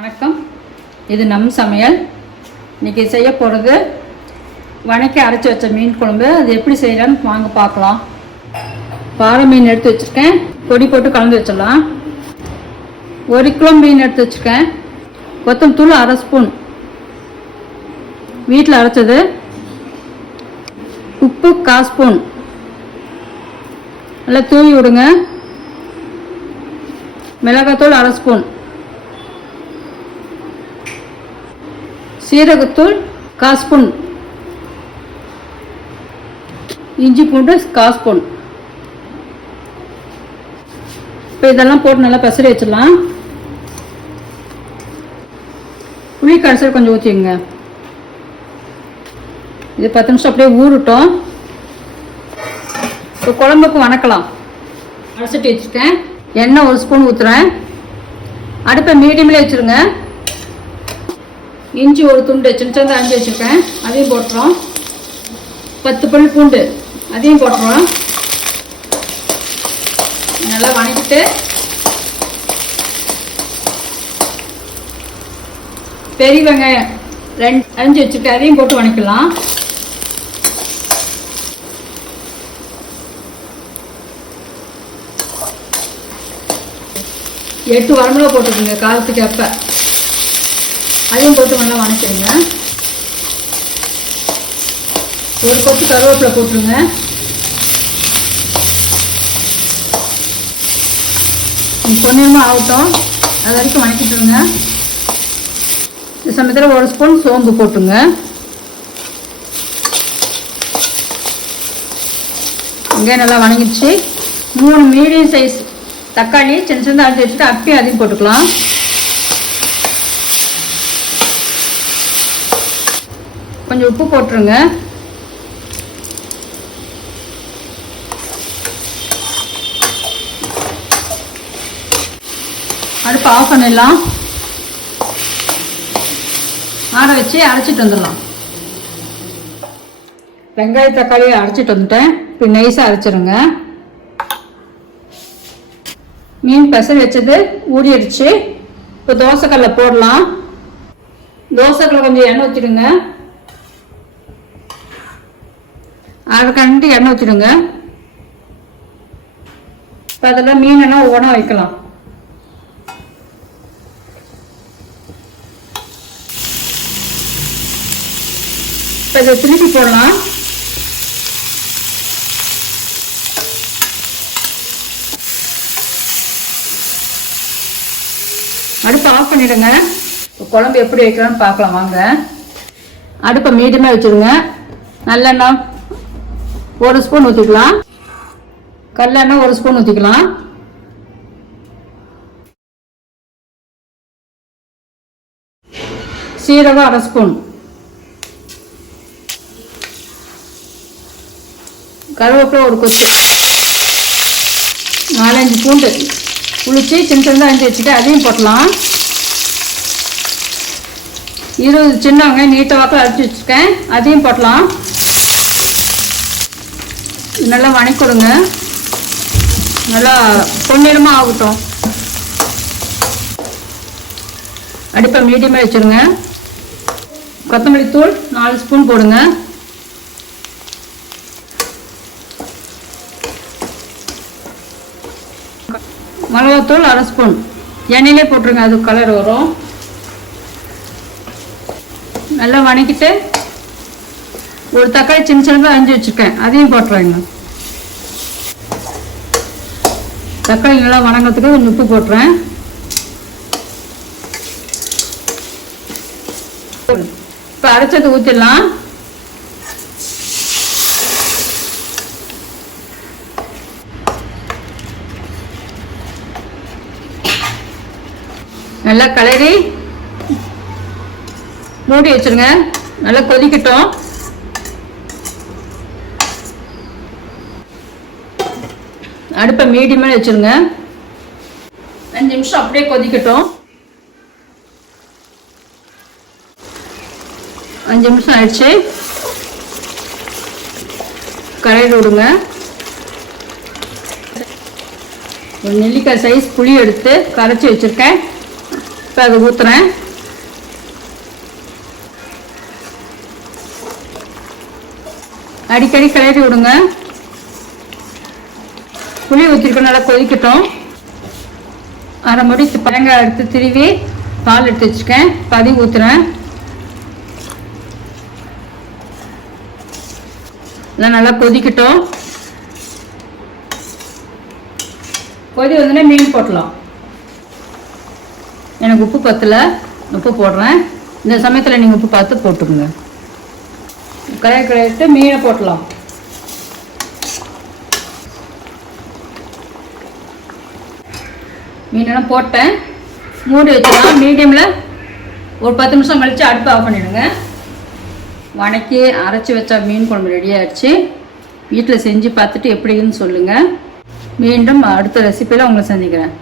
வணக்கம். இது நம் சமையல். இன்றைக்கி செய்ய போகிறது வணக்கி அரைச்சி வச்ச மீன் குழம்பு. அது எப்படி செய்யலான்னு வாங்க பார்க்கலாம். பாறை மீன் எடுத்து வச்சுருக்கேன், பொடி போட்டு கலந்து வச்சிடலாம். 1 கிலோ மீன் எடுத்து வச்சுருக்கேன். கொத்தமல்லி 1/2 ஸ்பூன், வீட்டில் அரைச்சது. உப்பு 1/4 ஸ்பூன், நல்லா தூவி விடுங்க. மிளகாத்தூள் 1/2 ஸ்பூன், சீரகத்தூள் 1/4 ஸ்பூன், இஞ்சி பூண்டு 1/4 ஸ்பூன். இப்போ இதெல்லாம் போட்டு நல்லா பெசரி வச்சிடலாம். புளி கரைசல் கொஞ்சம் ஊற்றிங்க. இது 10 நிமிஷம் அப்படியே ஊறட்டும். இப்போ குழம்புக்கு வணக்கலாம். அரைச்சிட்டு வச்சுருக்கேன். எண்ணெய் 1 ஸ்பூன் ஊற்றுறேன். அடுப்பை மீடியமில் வச்சுருங்க. இஞ்சி 1 துண்டு சின்ன சின்னதாக அரிஞ்சு வச்சுருக்கேன், அதையும் போட்டுறோம். 10 பல் பூண்டு, அதையும் போட்டுறோம். நல்லா வணக்கிட்டு பெரிய வெங்காயம் 2 அரிஞ்சு வச்சுருக்கேன், அதையும் போட்டு வணக்கலாம். எட்டு வரமிளகா போட்டுருக்குங்க காரத்துக்கு அப்போ, அதையும் போட்டு நல்லா வணக்கிடுங்க. 1 கொத்து கருவேப்பிலை போட்டுருங்க. பொன்னிறமாக ஆகட்டும், அது வரைக்கும் வணக்கிட்டுருங்க. இந்த சமயத்தில் 1 ஸ்பூன் சோம்பு போட்டுங்க. இங்கே நல்லா வணங்கிடுச்சு. 3 மீடியம் சைஸ் தக்காளி சின்ன சின்னதாக அரைச்சி வச்சுட்டு அப்பயும் அதையும் போட்டுக்கலாம். கொஞ்சம் உப்பு போட்டுருங்க. அடுப்பு ஆஃப் பண்ணிடலாம். ஆற வச்சு அரைச்சிட்டு வந்துடலாம். வெங்காய தக்காளியை அரைச்சிட்டு வந்துட்டேன். இப்போ நைஸாக அரைச்சிருங்க. மீன் பெசரி வச்சது ஊறிடுச்சு. இப்போ தோசைக்கல்ல போடலாம். தோசைக்கல்ல கொஞ்சம் எண்ணெய் ஊற்றிடுங்க. 1/2 கரண்டி எண்ணெய் ஊற்றிடுங்க. இப்போ அதெல்லாம் மீனெல்லாம் ஒவ்வொன்றா வைக்கலாம். இப்போ இதை திருப்பி போடலாம். அடுப்பை ஆஃப் பண்ணிடுங்க. குழம்பு எப்படி வைக்கலாம்னு பார்க்கலாம் வாங்க. அடுப்பை மீடியமாக வச்சுருங்க. நல்லெண்ணெய் 1 ஸ்பூன் ஊற்றிக்கலாம். கல்லெண்ணெய் 1 ஸ்பூன் ஊற்றிக்கலாம். சீரகம் 1/2 ஸ்பூன், கருவேப்பிலை 1 கொத்து, 4-5 பூண்டு உளிச்சு சின்ன சின்னதாக அரிஞ்சு வச்சுட்டு அதையும் போட்டலாம். 20 சின்ன வெங்காயம் நீட்ட வாக்கில் அரைச்சி வச்சுருக்கேன், அதையும் போட்டலாம். நல்லா வணக்கிடுங்க. நல்லா பொன்னிறமாக ஆகட்டும். அடுப்பை மீடியமாக வச்சுருங்க. கொத்தமல்லி தூள் 4 ஸ்பூன் போடுங்க. மிளகாத்தூள் 1/2 ஸ்பூன், எண்ணெயிலே போட்டுருங்க, அது கலர் வரும். நல்லா வணக்கிட்டு 1 தக்காளி சின்ன சின்னதாக அரிஞ்சு வச்சுருக்கேன், அதையும் போட்டுருங்க. தக்காளி நல்லா வணங்கிறதுக்கு கொஞ்சம் உப்பு போட்டுறேன். இப்போ அரைச்சது ஊற்றிடலாம். நல்லா கலரி மூடி வச்சுருங்க. நல்லா கொதிக்கட்டும். அடுப்பை மீடியமாக வச்சுருங்க. 5 நிமிஷம் அப்படியே கொதிக்கட்டும். 5 நிமிஷம் ஆயிடுச்சு. கலரி விடுங்க. ஒரு நெல்லிக்காய் சைஸ் புளி எடுத்து கரைச்சி வச்சுருக்கேன். இப்போ அதை ஊற்றுறேன். அடிக்கடி கிளறி விடுங்க. புளி ஊற்றிருக்கோம், நல்லா கொதிக்கட்டும். அரை முடி தேங்காய் எடுத்து திருவி பால் எடுத்து வச்சுருக்கேன், பதி ஊற்றுறேன். இதெல்லாம் நல்லா கொதிக்கட்டும். கொதி வந்தோடனே மீன் போட்டலாம். எனக்கு உப்பு பத்தலை, உப்பு போடுறேன். இந்த சமயத்தில் நீங்கள் உப்பு பார்த்து போட்டுக்கோங்க. களையிட்டு மீனை போட்டலாம். மீனெல்லாம் போட்டேன், மூடி வச்சிடலாம். மீடியமில் ஒரு 10 நிமிஷம் கழித்து அடுப்பு ஆஃப் பண்ணிவிடுங்க. வணக்கி அரைச்சி வச்சா மீன் குழம்பு ரெடி ஆகிடுச்சு. வீட்டில் செஞ்சு பார்த்துட்டு எப்படின்னு சொல்லுங்கள். மீண்டும் அடுத்த ரெசிப்பியில் உங்களை சந்திக்கிறேன்.